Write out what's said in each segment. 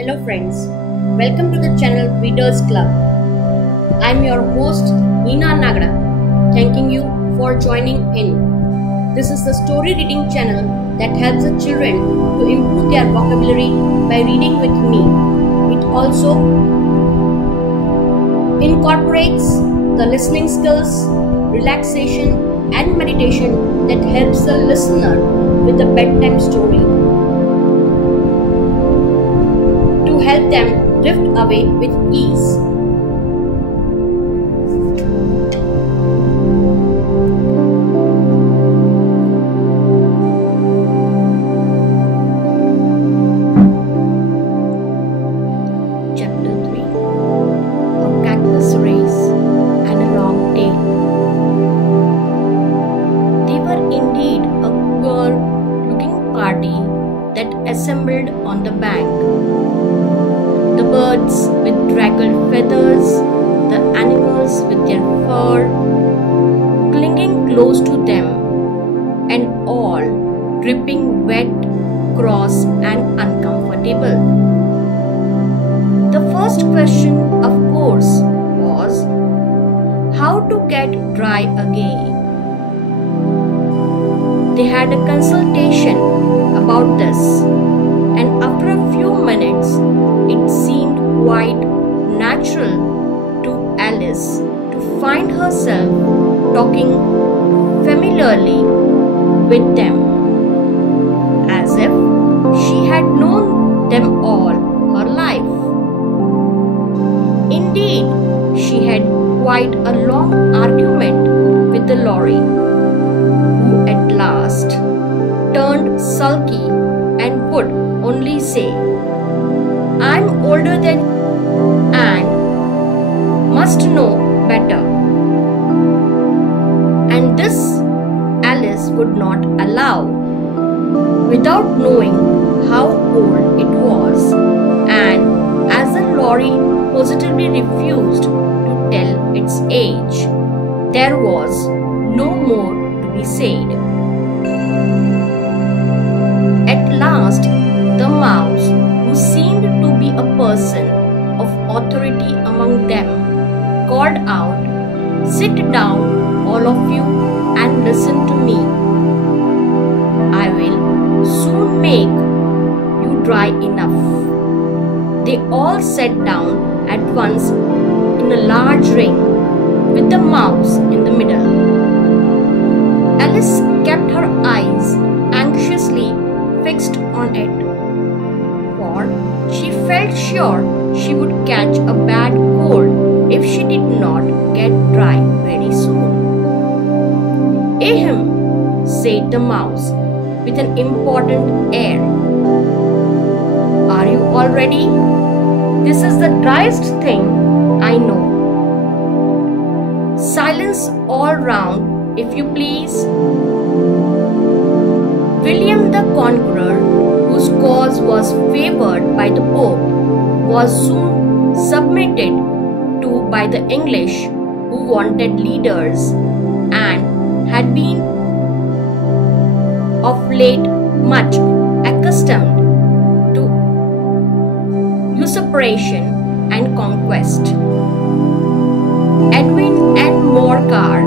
Hello friends, welcome to the channel Readers Club. I am your host Neena Nagara, thanking you for joining in. This is the story reading channel that helps the children to improve their vocabulary by reading with me. It also incorporates the listening skills, relaxation and meditation that helps the listener with a bedtime story, to help them drift away with ease. Chapter 3. A Caucus Race and a Long Tale. They were indeed a queer-looking party that assembled on the bank. The birds with draggled feathers, the animals with their fur clinging close to them, and all dripping wet, cross, and uncomfortable. The first question, of course, was how to get dry again. They had a consultation about this, and after a few minutes, it seemed quite natural to Alice to find herself talking familiarly with them, as if she had known them all her life. Indeed, she had quite a long argument with the lorry, who at last turned sulky and would only say, "I'm older than you and must know better." And this Alice would not allow, without knowing how old it was, and as the lorry positively refused to tell its age, there was no more to be said. At last, the mouse, who seemed to be a person of authority among them, called out, "Sit down, all of you, and listen to me. I will soon make you dry enough." They all sat down at once in a large ring, with the mouse in the middle. Alice kept her eyes anxiously fixed on it, for she felt sure she would catch a bad cold if she did not get dry very soon. "Ahem," said the mouse with an important air. "Are you all ready? This is the driest thing I know. Silence all round, if you please." William the Conqueror, whose cause was favored by the Pope, was soon submitted to by the English, who wanted leaders and had been of late much accustomed to usurpation and conquest. Edwin and Morcar,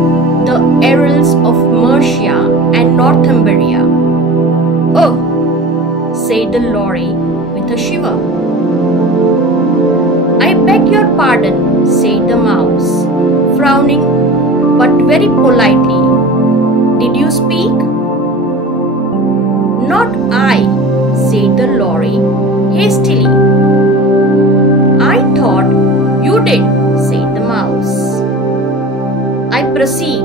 the earls of Mercia and Northumbria. "Oh," said the lorry with a shiver. "I beg your pardon," said the mouse, frowning but very politely. "Did you speak?" "Not I," said the lorry hastily. "I thought you did," said the mouse. "I proceed.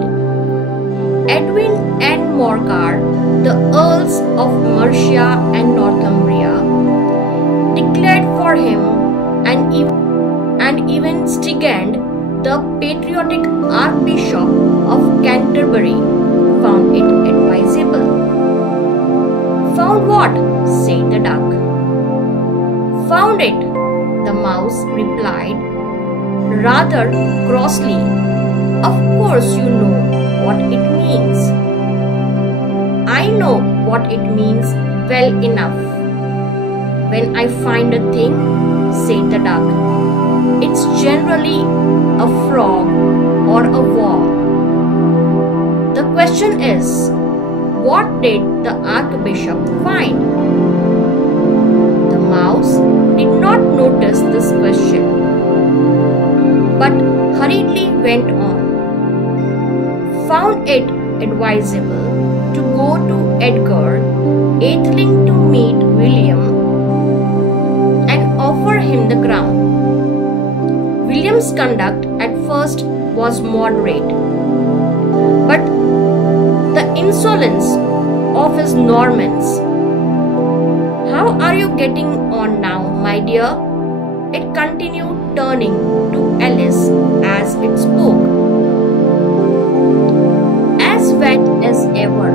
Edwin and Morcar, the earls of Mercia and Northumbria, declared for him, and even Stigand, the patriotic Archbishop of Canterbury, found it advisable." "Found what?" said the duck. "Found it," the mouse replied, rather crossly. "Of course you know what it means." "I know what it means well enough. when I find a thing," said the duck. "It's generally a frog or a worm. The question is, what did the Archbishop find?" The mouse did not notice this question, but hurriedly went on. "Found it advisable to go to Edgar Atheling to meet William and offer him the crown. William's conduct at first was moderate, but the insolence of his Normans—" "How are you getting on now, my dear?" it continued, turning to Alice as it spoke. "As wet as ever,"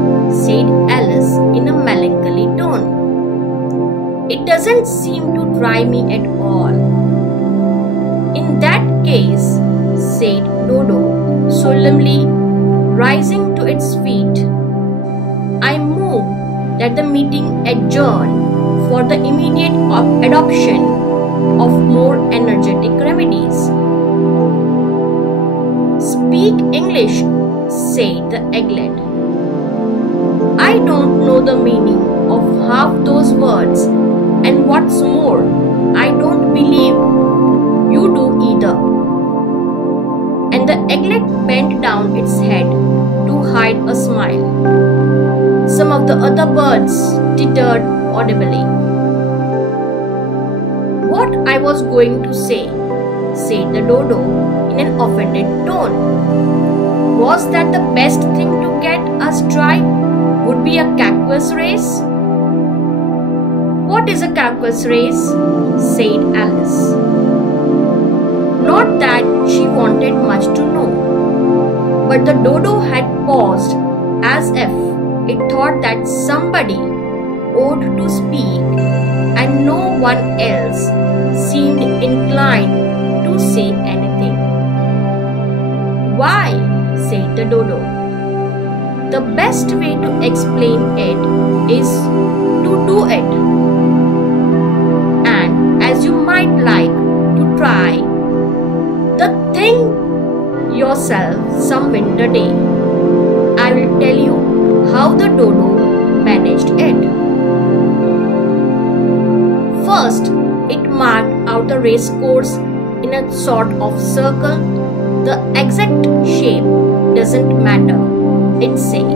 said Alice in a melancholy tone. "It doesn't seem to dry me at all." "In that case," said Dodo solemnly, rising to its feet, "I move that the meeting adjourn for the immediate adoption of more energetic remedies." "Speak English," said the eaglet. "I don't know the meaning of half those words, and what's more, I don't believe you do either." And the eaglet bent down its head to hide a smile. Some of the other birds tittered audibly. "What I was going to say," said the dodo in an offended tone, "was that the best thing to get us dry would be a Caucus race." "What is a Caucus race?" said Alice. Not that she wanted much to know, but the dodo had paused as if it thought that somebody ought to speak, and no one else seemed inclined to say anything. "Why," said the dodo, "the best way to explain it is to do it. And as you might like to try the thing yourself some winter day, I will tell you how the dodo managed it. First, it marked out the race course in a sort of circle. The exact shape doesn't matter, it said.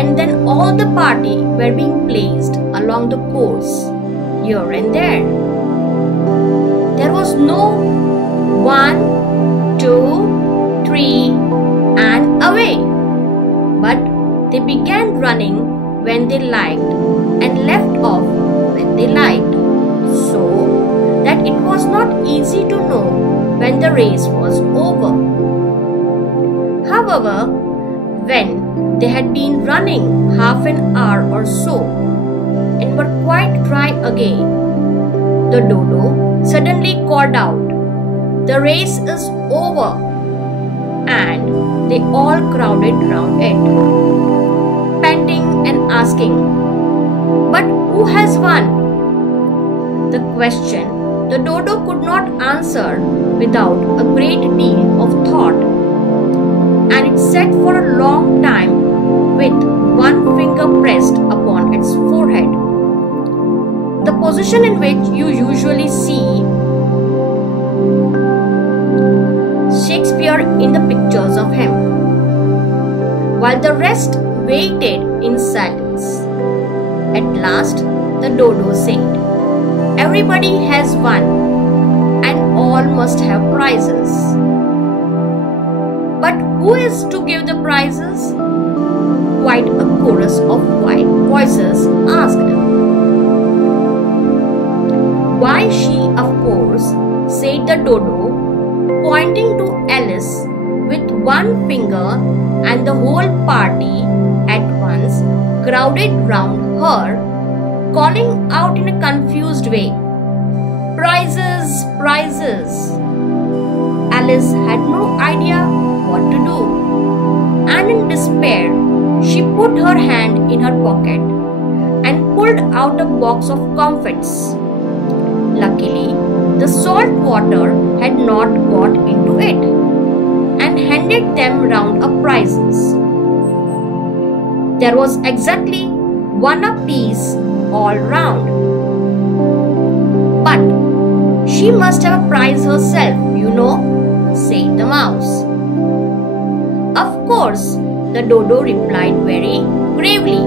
And then all the party were being placed along the course, here and there. There was no 1, 2, 3 and away, but they began running when they liked and left off when they liked, so that it was not easy to know when the race was over. However, when they had been running half an hour or so and were quite dry again, the dodo suddenly called out, "The race is over," and they all crowded round it, panting and asking, "But who has won?" The question the dodo could not answer without a great deal of thought, and it sat for a long time with one finger pressed upon its forehead, the position in which you usually see Shakespeare in the pictures of him, while the rest waited in silence. At last, the dodo said, "Everybody has won, and all must have prizes." "But who is to give the prizes?" quite a chorus of white voices asked. "Why, she, of course," said the dodo, pointing to Alice with one finger, and the whole party at once crowded round her, calling out in a confused way, "Prizes! Prizes!" Alice had no idea what to do, and in despair she put her hand in her pocket and pulled out a box of comfits. Luckily, the salt water had not got into it, and handed them round up prizes. There was exactly one apiece all round. But she must have a prize herself, said the mouse. Of course, the dodo replied very gravely.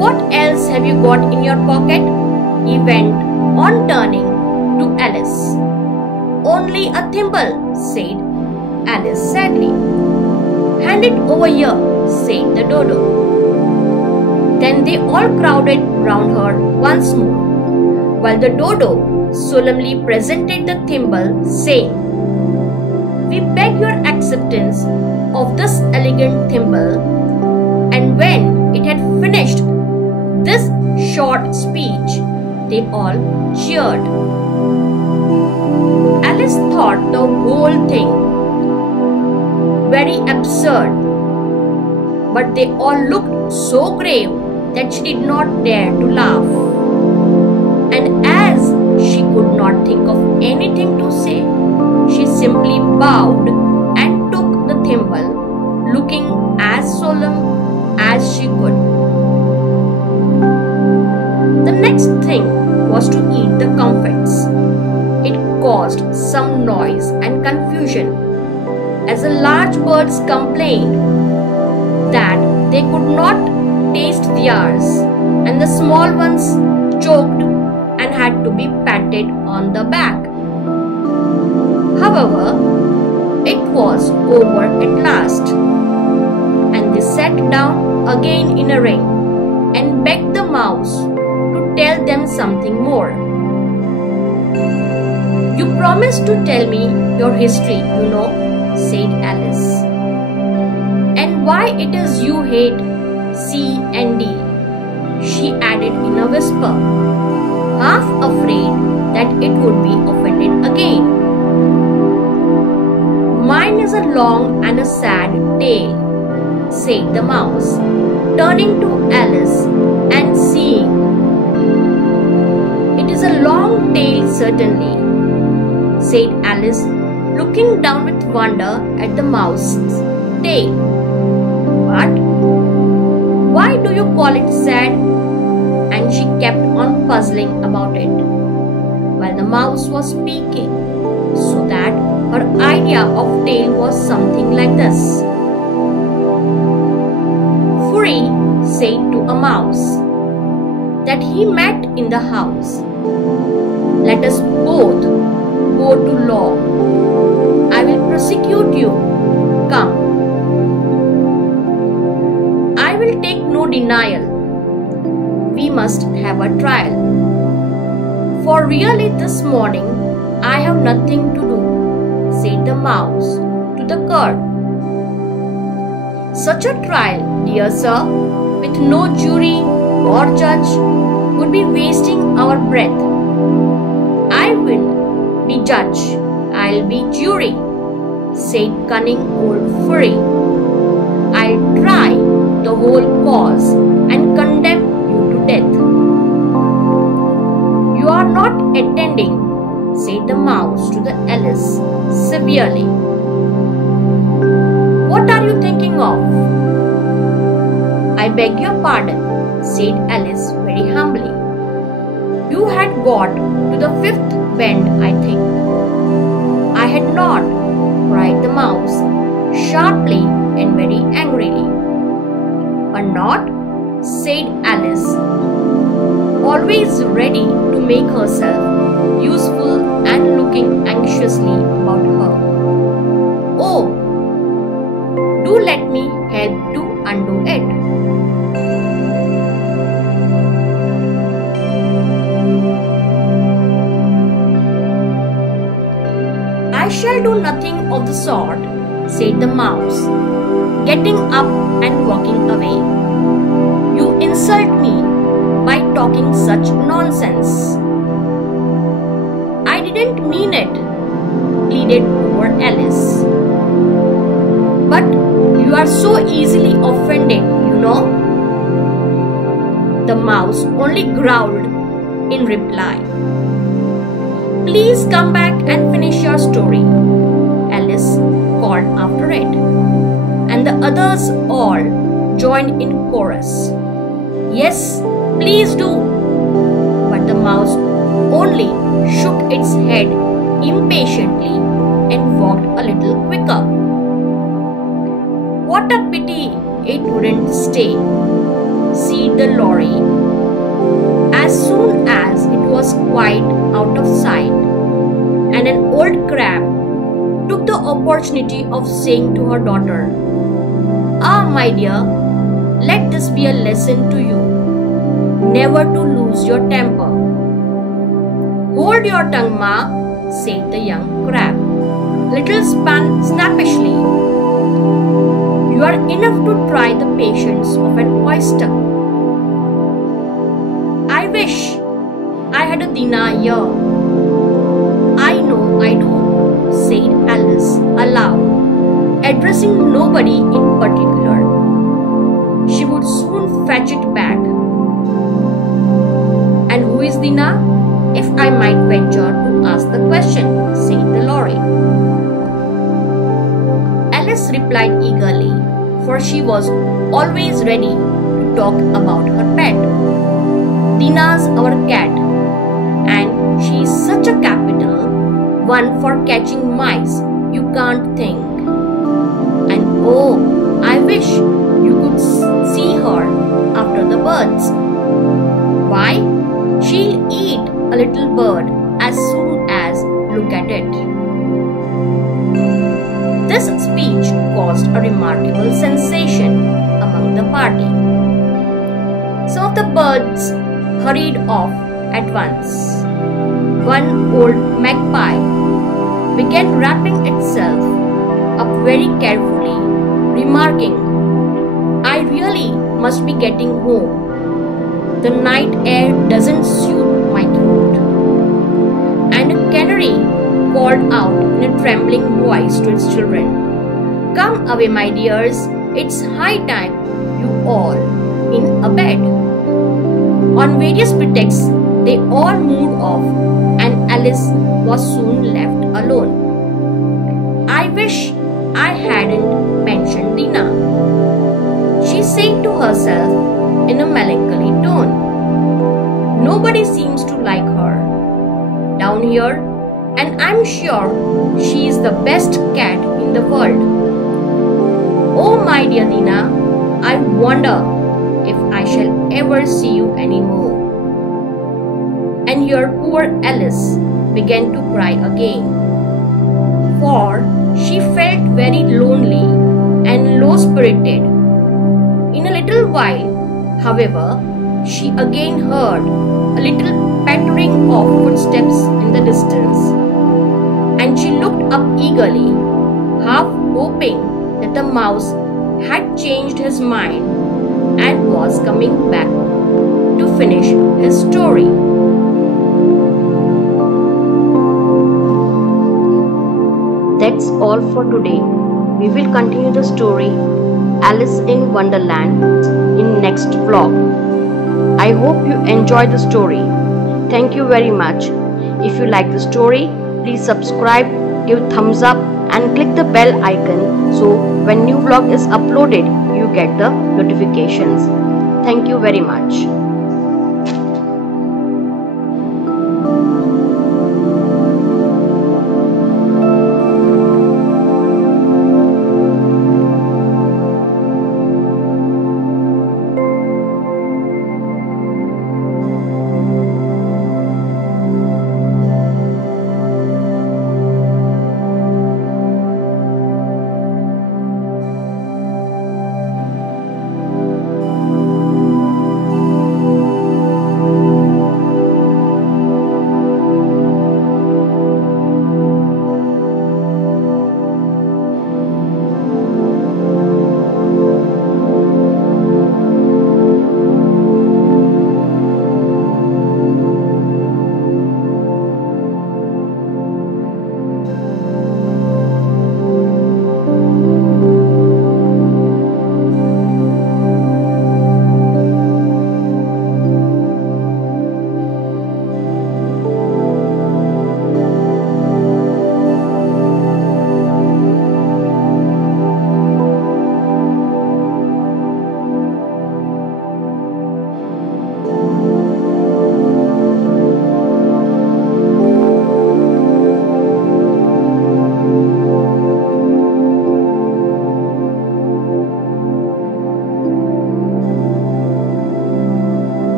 What else have you got in your pocket? He went on, turning to Alice. Only a thimble, said Alice sadly. Hand it over here, said the dodo. Then they all crowded round her once more, while the dodo solemnly presented the thimble, saying, We beg your acceptance of this elegant thimble. And when it had finished this short speech, they all cheered. Alice thought the whole thing very absurd, but they all looked so grave that she did not dare to laugh. And as she could not think of anything to say, she simply bowed and took the thimble, looking as solemn as she could. The next thing was to eat the comfits. It caused some noise and confusion, as the large birds complained that they could not taste theirs, and the small ones choked and had to be patted on the back. However, it was over at last, and they sat down again in a ring and begged the mouse to tell them something more. You promised to tell me your history, said Alice. And why it is you hate C and D, she added in a whisper, half afraid that it would be offended again. Mine is a long and a sad tale, said the mouse, turning to Alice and seeing. It is a long tale, certainly, said Alice, looking down with wonder at the mouse's tail. But why do you call it sad? And she kept on puzzling about it, while the mouse was speaking, so that her idea of tale was something like this. Furry said to a mouse that he met in the house, Let us both go to law. I will prosecute you. Come. I will take no denial. We must have a trial. For really this morning I have nothing to do, said the mouse to the curd. Such a trial, dear sir, with no jury or judge, would be wasting our breath. I will be judge, I'll be jury, said cunning old Furry. I'll try the whole cause and condemn you to death. You are not attending, said the mouse to the Alice severely. What are you thinking of? I beg your pardon, said Alice very humbly. You had got to the fifth bend, I think. I had not, cried the mouse, sharply and very angrily. Or not, said Alice, always ready to make herself useful and looking anxiously about her. Oh, do let me help to undo it. I shall do nothing of the sort, said the mouse, getting up and walking away. You insult me by talking such nonsense. I didn't mean it, pleaded poor Alice. But you are so easily offended, the mouse only growled in reply. "Please come back and finish your story," Alice called after it, and the others all joined in chorus. "Yes, please do." But the mouse only shook its head impatiently and walked a little quicker. "What a pity it wouldn't stay," said the lorry. As soon as it was quite out of sight, and an old crab took the opportunity of saying to her daughter, "Ah, my dear, let this be a lesson to you, never to lose your temper." "Hold your tongue, Ma," said the young crab, little snappishly. "You are enough to try the patience of an oyster." "I wish I had a Dina here." "I know I do," said Alice aloud, addressing nobody in particular. "She would soon fetch it back." "And who is Dina, if I might venture to ask the question?" said the lorry. Alice replied eagerly, for she was always ready to talk about her pet. "Dina's our cat, and she is such a capital one for catching mice you can't think. And oh, I wish you could see her after the birds. Why, she'll eat a little bird as soon as look at it." This speech caused a remarkable sensation among the party. Some of the birds hurried off at once. One old magpie began wrapping itself up very carefully, remarking, "I really must be getting home. The night air doesn't suit my throat." And a canary called out in a trembling voice to its children, "Come away, my dears, it's high time you all in a bed." On various pretexts, they all moved off, and Alice was soon left alone. "I wish I hadn't mentioned Dina," she said to herself in a melancholy tone. "Nobody seems to like her down here, and I'm sure she is the best cat in the world. Oh, my dear Dina, I wonder if I shall ever see you anymore." And here poor Alice began to cry again, for she felt very lonely and low-spirited. In a little while, however, she again heard a little pattering of footsteps in the distance, and she looked up eagerly, half hoping that the mouse had changed his mind and was coming back to finish his story. That's all for today. We will continue the story Alice in Wonderland in next vlog. I hope you enjoyed the story. Thank you very much. If you like the story, please subscribe, give thumbs up and click the bell icon so when new vlog is uploaded, you get the notifications. Thank you very much.